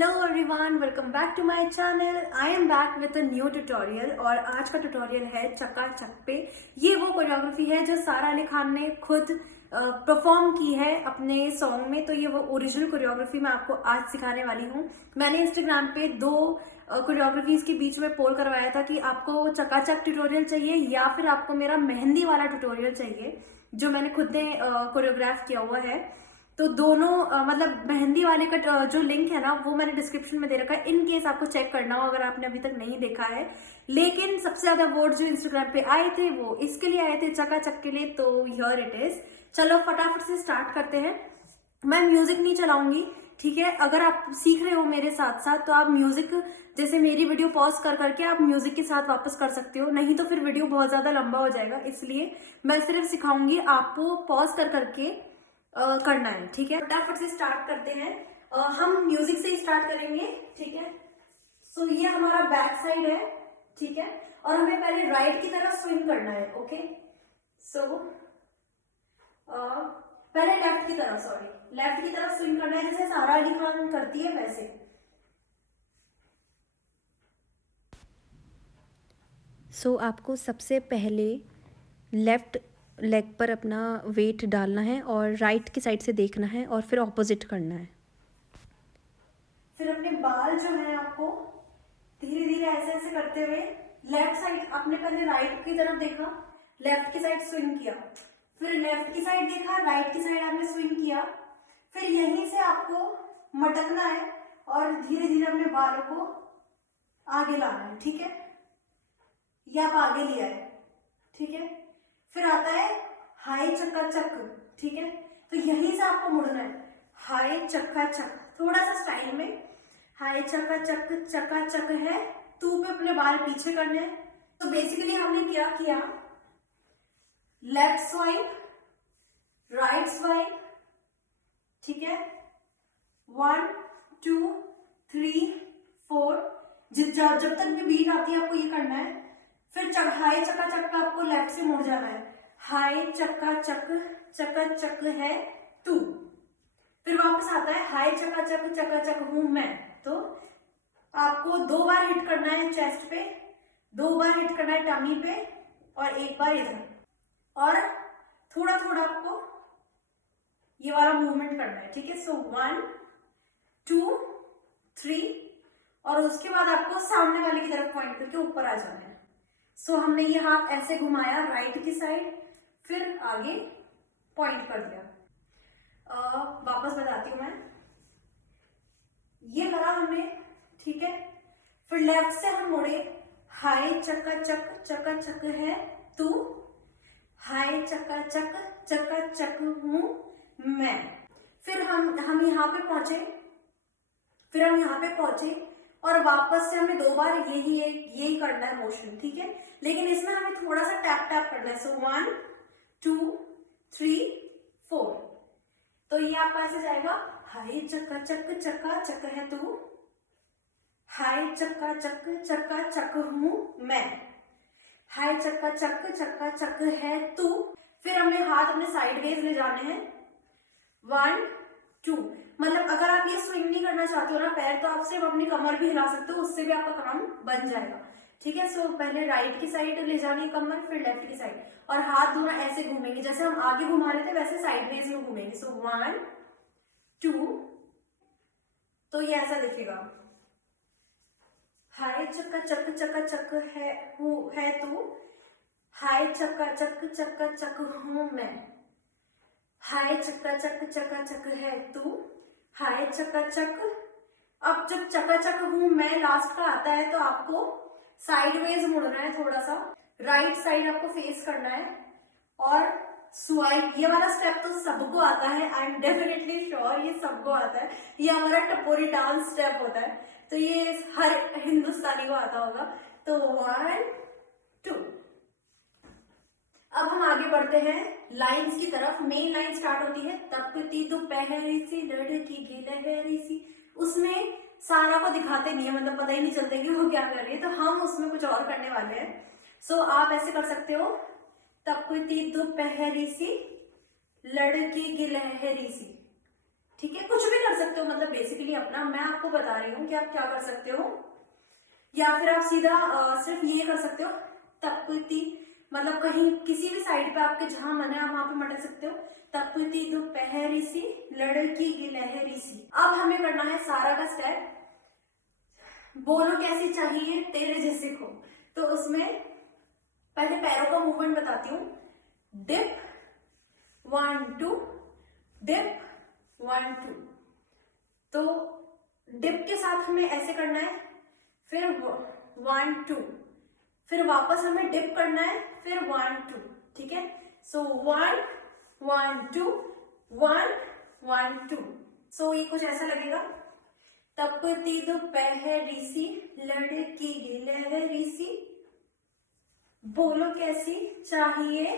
Hello everyone, welcome back to my channel. I am back with a new tutorial और आज का tutorial है चक्का चक पे। ये वो कोरियोग्राफी है जो सारा अली खान ने खुद परफॉर्म की है अपने सॉन्ग में। तो ये वो ओरिजिनल कोरियोग्राफी मैं आपको आज सिखाने वाली हूँ। मैंने इंस्टाग्राम पे दो कोरियोग्राफीज के बीच में पोल करवाया था कि आपको चकाचक ट्यूटोरियल चाहिए या फिर आपको मेरा मेहंदी वाला ट्यूटोरियल चाहिए जो मैंने खुद ने कोरियोग्राफ किया हुआ है। तो दोनों मतलब मेहंदी वाले का जो लिंक है ना वो मैंने डिस्क्रिप्शन में दे रखा है, इन केस आपको चेक करना हो अगर आपने अभी तक नहीं देखा है। लेकिन सबसे ज्यादा वोट जो इंस्टाग्राम पे आए थे वो इसके लिए आए थे, चकाचक के लिए। तो हियर इट इज। चलो फटाफट से स्टार्ट करते हैं। मैं म्यूजिक नहीं चलाऊंगी, ठीक है। अगर आप सीख रहे हो मेरे साथ साथ तो आप म्यूजिक जैसे मेरी वीडियो पॉज कर करके आप म्यूजिक के साथ वापस कर सकते हो, नहीं तो फिर वीडियो बहुत ज्यादा लंबा हो जाएगा। इसलिए मैं सिर्फ सिखाऊंगी, आपको पॉज कर करके करना है, ठीक है। फटाफट से स्टार्ट करते हैं। हम म्यूजिक से ही स्टार्ट करेंगे, ठीक है। सो ये हमारा बैक साइड है, ठीक है, और हमें पहले राइट की तरफ स्विंग करना है। ओके, सो पहले लेफ्ट की तरफ लेफ्ट की तरफ स्विंग करना है, जैसे सारा अली खान करती है वैसे। आपको सबसे पहले लेफ्ट लेग पर अपना वेट डालना है और राइट की साइड से देखना है और फिर ऑपोजिट करना है। फिर अपने बाल जो है आपको धीरे धीरे ऐसे ऐसे करते हुए लेफ्ट साइड, आपने पहले राइट की तरफ देखा, लेफ्ट की साइड स्विंग किया, फिर लेफ्ट की साइड देखा, राइट की साइड आपने स्विंग किया, फिर यहीं से आपको मटकना है और धीरे धीरे अपने बालों को आगे लाना है, ठीक है। ये आप आगे लिया है, ठीक है। फिर आता है हाई चक्का चक, ठीक है। तो यहीं से आपको मुड़ना है, हाई चक्का चक, थोड़ा सा स्टाइल में। हाई चक्का चक है, तू पे अपने बाल पीछे करने हैं। तो बेसिकली हमने क्या किया, लेफ्ट स्वाइप, राइट स्वाइप, ठीक है, 1 2 3 4, जब तक भी बीट आती है आपको ये करना है। फिर हाई चक्का चक पे आपको लेफ्ट से मुड़ जाना है, हाई चक्का चक है तू। फिर वापस आता है हाई चक्का चक हूं मैं। तो आपको 2 बार हिट करना है चेस्ट पे, 2 बार हिट करना है टमी पे और 1 बार इधर, और थोड़ा थोड़ा आपको ये वाला मूवमेंट करना है, ठीक है। सो 1 2 3, और उसके बाद आपको सामने वाले की तरफ पॉइंट करके ऊपर आ जाना है। सो हमने ये हाथ ऐसे घुमाया राइट की साइड, फिर आगे पॉइंट कर दिया। वापस बताती हूं मैं, ये करा हमने, ठीक है। फिर लेफ्ट से हम मुड़े, हाई चक्का चक है तू, हाई चक्का चक हूं मैं। फिर हम यहाँ पे पहुंचे, और वापस से हमें 2 बार यही करना है मोशन, ठीक है। लेकिन इसमें हमें थोड़ा सा टैप करना है। सो 1 2 3 4, तो ये आपका ऐसे जाएगा, हाई चक्का चक है तू, हाई चक्का चक हूं मैं, हाई चक्का चक है तू। फिर हमें हाथ अपने साइडवेज ले जाने हैं, 1 2। मतलब अगर आप ये स्विंग नहीं करना चाहते हो ना पैर, तो आप सिर्फ अपनी कमर भी हिला सकते हो, उससे भी आपका काम बन जाएगा, ठीक है। सो पहले राइट की साइड ले जानी है कमर, फिर लेफ्ट की साइड, और हाथ दोनों ऐसे घूमेंगे, जैसे हम आगे घुमा रहे थे वैसे साइडवेज में घूमेंगे। सो 1 2, तो ये ऐसा दिखेगा, हाई चक्का चक है तू, हाई चक्का चक हूं मैं, हाई चक्का चक है तू, हाई चक्का चक। अब जब चक्का चक हूं मैं लास्ट का आता है तो आपको साइडवेज मुड़ना है, थोड़ा सा राइट साइड आपको फेस करना है, और स्वाइप। ये वाला स्टेप तो सबको आता है, आई एम डेफिनेटली श्योर ये सबको आता है। ये हमारा टपोरी डांस स्टेप होता है, तो ये हर हिंदुस्तानी को आता होगा। तो 1 2। अब हम आगे बढ़ते हैं लाइंस की तरफ। मेन लाइन स्टार्ट होती है, तपती दोपहरी सी लड़की गिलहरी सी। उसमें सारा को दिखाते नहीं है, मतलब पता ही नहीं चलता कि वो क्या कर रही है, तो हम उसमें कुछ और करने वाले हैं। सो आप ऐसे कर सकते हो, तपती दोपहरी सी लड़की गिलहरी सी, ठीक है, कुछ भी कर सकते हो, मतलब बेसिकली अपना मैं आपको बता रही हूँ कि आप क्या कर सकते हो, या फिर आप सीधा सिर्फ ये कर सकते हो तपती, मतलब कहीं किसी भी साइड पे आपके जहां मन है आप वहां पे मटक सकते हो। तपती दोपहरी सी लड़की गिलहरी सी। अब हमें करना है सारा का स्टेप, बोलो कैसी चाहिए तेरे जैसे को। तो उसमें पहले पैरों का मूवमेंट बताती हूँ, डिप 1 2, डिप 1 2। तो डिप के साथ हमें ऐसे करना है, फिर 1 2, फिर वापस हमें डिप करना है, फिर 1 2, ठीक है। सो 1 1 2 1 1 2। सो ये कुछ ऐसा लगेगा, तपती दोपहरी सी लड़की गिलहरी सी, बोलो कैसी चाहिए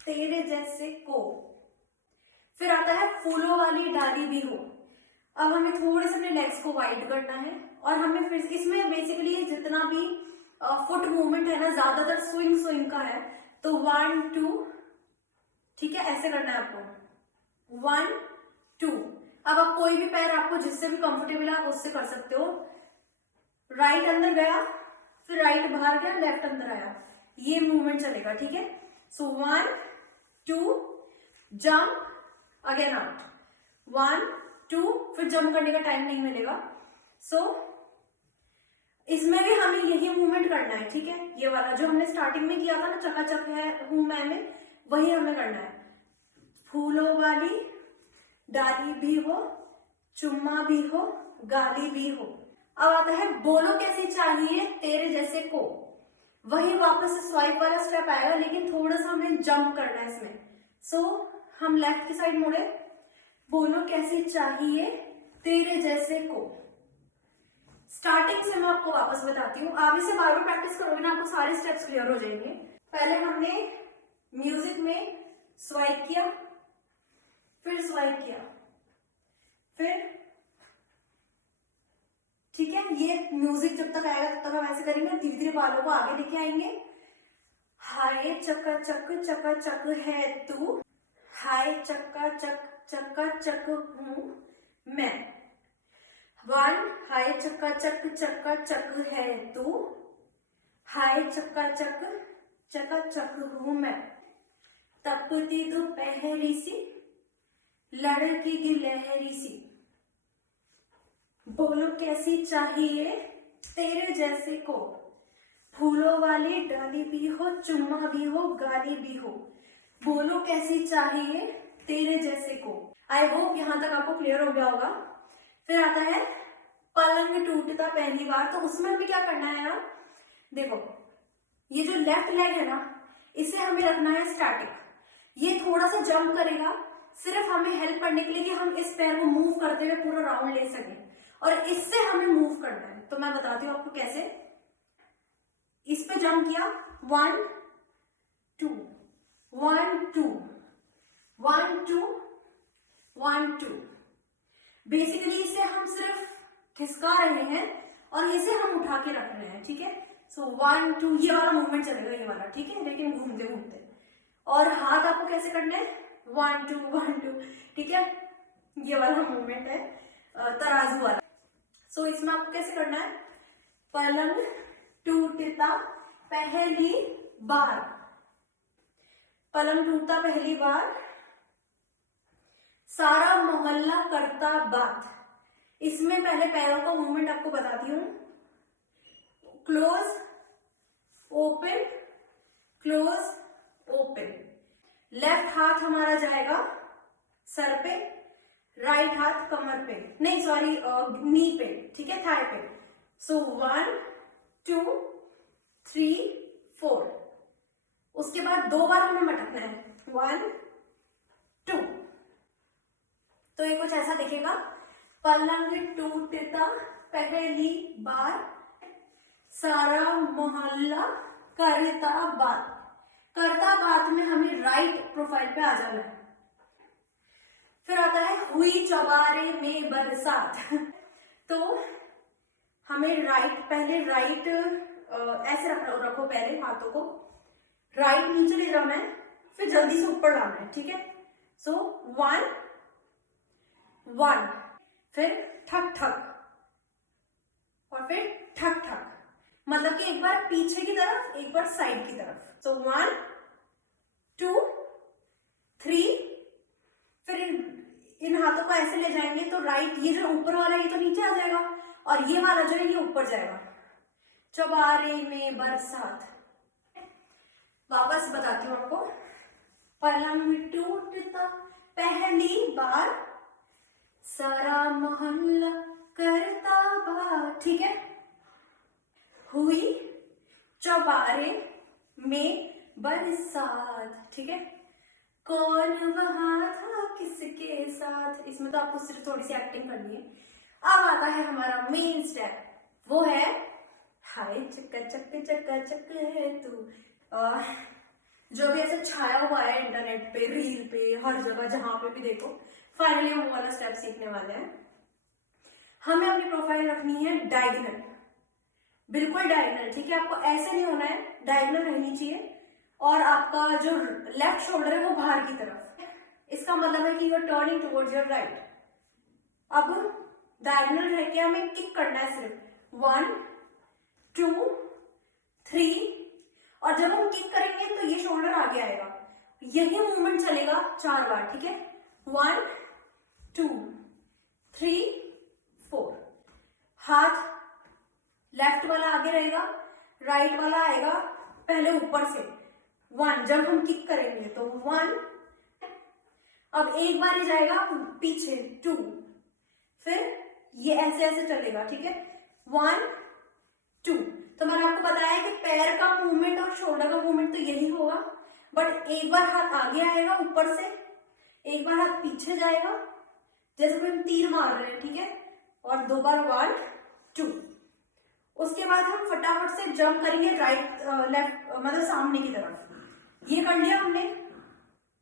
तेरे जैसे को। फिर आता है फूलों वाली डाली भी हो। अब हमें थोड़े से अपने लेग्स को वाइड करना है, और हमें फिर इसमें बेसिकली जितना भी फुट मूवमेंट है ना, ज्यादातर स्विंग का है। तो 1 2, ठीक है, ऐसे करना है आपको, 1 2। अब आप कोई भी पैर आपको जिससे भी कंफर्टेबल है आप उससे कर सकते हो। राइट अंदर गया, फिर राइट बाहर गया, लेफ्ट अंदर आया, ये मूवमेंट चलेगा, ठीक है। सो 1 2, जंप, अगेन आउट, 1 2, फिर जंप करने का टाइम नहीं मिलेगा। सो इसमें भी हमें यही मूवमेंट करना है, ठीक है। ये वाला जो हमने स्टार्टिंग में किया था ना, चकाचक है हूं मैं में, वही हमें करना है। फूलों वाली डाली भी हो, चुम्मा भी हो, गाली भी हो। अब आता है बोलो कैसी चाहिए तेरे जैसे को। वही वापस से स्वाइप वाला स्टेप आएगा, लेकिन थोड़ा सा हमें जंप करना है इसमें। सो हम लेफ्ट की साइड मुड़े, बोलो कैसी चाहिए तेरे जैसे को। स्टार्टिंग से मैं आपको वापस बताती हूँ, आप इसे बार बार प्रैक्टिस करोगे ना, आपको सारे स्टेप्स क्लियर हो जाएंगे। पहले हमने म्यूजिक में स्वाइप किया, फिर स्वाइप किया, फिर, ठीक है। ये म्यूजिक जब तक आएगा तब तक हम ऐसे करेंगे, धीरे धीरे बालों को आगे लेके आएंगे। हाय चक्का चक है तू, हाय चक्का चक हूं मैं। 1, हाय चक्का चक है तू, हाय चक्का चक हूं मैं। तपती दोपहरी सी लड़की गिलहरी सी, बोलो कैसी चाहिए तेरे जैसे को। फूलों वाली डाली भी हो, चुम्मा भी हो, गाली भी हो, बोलो कैसी चाहिए तेरे जैसे को। आई होप यहां तक आपको क्लियर हो गया होगा। फिर आता है पलंग टूटता पहली बार। तो उसमें हमें क्या करना है ना, देखो ये जो लेफ्ट लेग है ना, इसे हमें रखना है स्टैटिक। ये थोड़ा सा जंप करेगा, सिर्फ हमें हेल्प करने के लिए कि हम इस पैर को मूव करते हुए पूरा राउंड ले सकें, और इससे हमें मूव करना है। तो मैं बताती हूँ आपको कैसे। इस पे जंप किया, 1 2 1 2 1 2 1 2। बेसिकली इसे हम सिर्फ खिसका रहे हैं और इसे हम उठा के रख रहे हैं, ठीक है। सो 1 2, ये वाला मूवमेंट चलेगा, ये वाला, ठीक है, लेकिन घूमते घूमते। और हाथ आपको कैसे करने हैं, 1 2 1 2, ठीक है। ये वाला मूवमेंट है तराजू वाला। सो इसमें आपको कैसे करना है, पलंग टूटता पहली बार, पलंग टूटता पहली बार, सारा मोहल्ला करता बात। इसमें पहले पैरों का मूवमेंट आपको बताती हूं, close open close open. Left हाथ हमारा जाएगा सर पे, राइट हाथ कमर पे, नहीं सॉरी नी पे, ठीक है, थाई पे। सो 1 2 3 4। उसके बाद 2 बार हमें मटकना है, 1 2। तो ये कुछ ऐसा दिखेगा, पलंग टूटता पहली बार, सारा मोहल्ला करता बात। करता बात में हमें राइट प्रोफाइल पे आ जाना है। फिर आता है हुई चौबारे में बरसात। तो हमें राइट, पहले राइट ऐसे रखो पहले हाथों को, राइट नीचे ले जाना है, फिर जल्दी से ऊपर लाना है, ठीक है। सो 1 1, फिर ठक ठक और फिर ठक ठक, मतलब कि एक बार पीछे की तरफ एक बार साइड की तरफ। तो 1 2 3, फिर इन हाथों को ऐसे ले जाएंगे तो राइट, ये जो ऊपर वाला ये तो नीचे आ जाएगा और ये वाला जो है ये ऊपर जाएगा। चौबारे में बरसात, वापस बताती हूँ आपको। पलंग टूटता पहली बार, सारा मोहल्ला करता बात, ठीक है। हुई चौबारे में बरसात, ठीक है। कौन वहां था किसके साथ, इसमें तो आपको सिर्फ थोड़ी सी एक्टिंग करनी है। अब आता है हमारा मेन स्टेप, वो है हाय चक्का चक है तू। जो भी ऐसे छाया हुआ है इंटरनेट पे, रील पे, हर जगह जहां पे भी देखो, फाइनली हम वो वाला स्टेप सीखने वाले हैं। हमें अपनी प्रोफाइल रखनी है डायगोनल, बिल्कुल डायगोनल, ठीक है। आपको ऐसे नहीं होना है, डायगोनल रहनी चाहिए और आपका जो लेफ्ट शोल्डर है वो बाहर की तरफ। इसका मतलब है कि you are turning towards your right. अब डायगोनल रह के हमें किक करना है सिर्फ 1 2 3, और जब हम किक करेंगे तो ये शोल्डर आगे आएगा, यही मूवमेंट चलेगा 4 बार, ठीक है। 1 2 3 4, हाथ लेफ्ट वाला आगे रहेगा, राइट वाला आएगा पहले ऊपर से 1, जब हम किक करेंगे तो 1, अब एक बार ही जाएगा पीछे 2, फिर ये ऐसे ऐसे चलेगा, ठीक है। 1 2, तो मैंने आपको बताया कि पैर का मूवमेंट और शोल्डर का मूवमेंट तो यही होगा, बट एक बार हाथ आगे आएगा ऊपर से, एक बार हाथ पीछे जाएगा, जैसे कि हम तीर मार रहे हैं, ठीक है, और 2 बार 1 2। उसके बाद हम फटाफट से जंप करेंगे राइट लेफ्ट, मतलब सामने की तरफ। ये कर लिया हमने,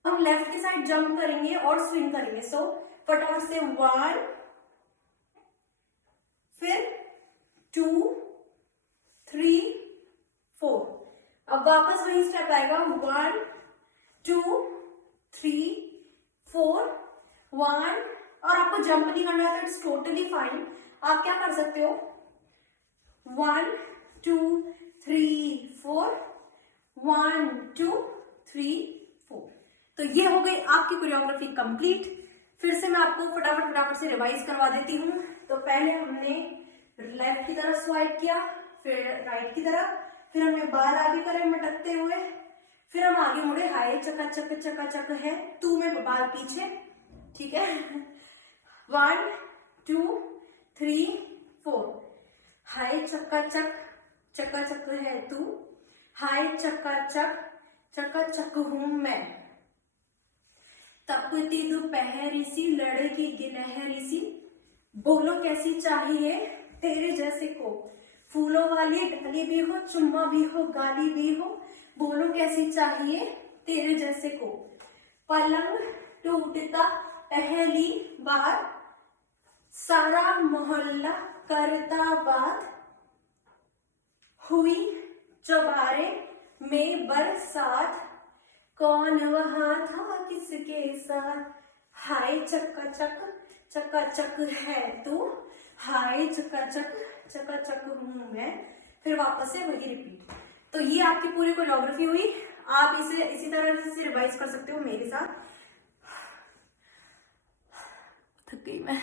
हम लेफ्ट की साइड जंप करेंगे और स्विंग करेंगे। सो फटाफट से 1, फिर 2 3 4, अब वापस वही स्टेप आएगा 1 2 3 4 1, और आपको जंप नहीं करना है तो इट्स टोटली फाइन। आप क्या कर सकते हो 1 2 3 4 1 2 3 4। तो ये हो गई आपकी कोरियोग्राफी कंप्लीट। फिर से मैं आपको फटाफट से रिवाइज करवा देती हूँ। तो पहले हमने लेफ्ट की तरफ स्वाइप किया, फिर राइट की तरफ, फिर हमने बाल आगे करे मटकते हुए, फिर हम आगे मुड़े हाय चका चक है तू में बाल पीछे, ठीक है। 1 2 3 4, हाय चक्का चक है तू, हाय चक्का चक हूं मैं, तपती दोपहरी सी लड़की गिनहरी सी, बोलो कैसी चाहिए तेरे जैसे को, फूलों वाली डाली भी हो, चुम्मा भी हो, गाली भी हो, बोलो कैसी चाहिए तेरे जैसे को, पलंग टूटता पहली बार, सारा मोहल्ला करता बात, हुई चौबारे में बरसात, कौन वहां था किसके साथ, हाय चक्का चक है तू, हाय चक्का चक हूं मैं। फिर वापस से वही रिपीट। तो ये आपकी पूरी कोरियोग्राफी हुई। आप इसे इसी तरह से रिवाइज कर सकते हो मेरे साथ। थक गई मैं।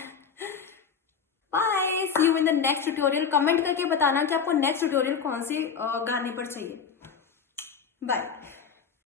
Bye, see you in the next tutorial. Comment करके बताना कि आपको नेक्स्ट ट्यूटोरियल कौन से गाने पर चाहिए। बाय।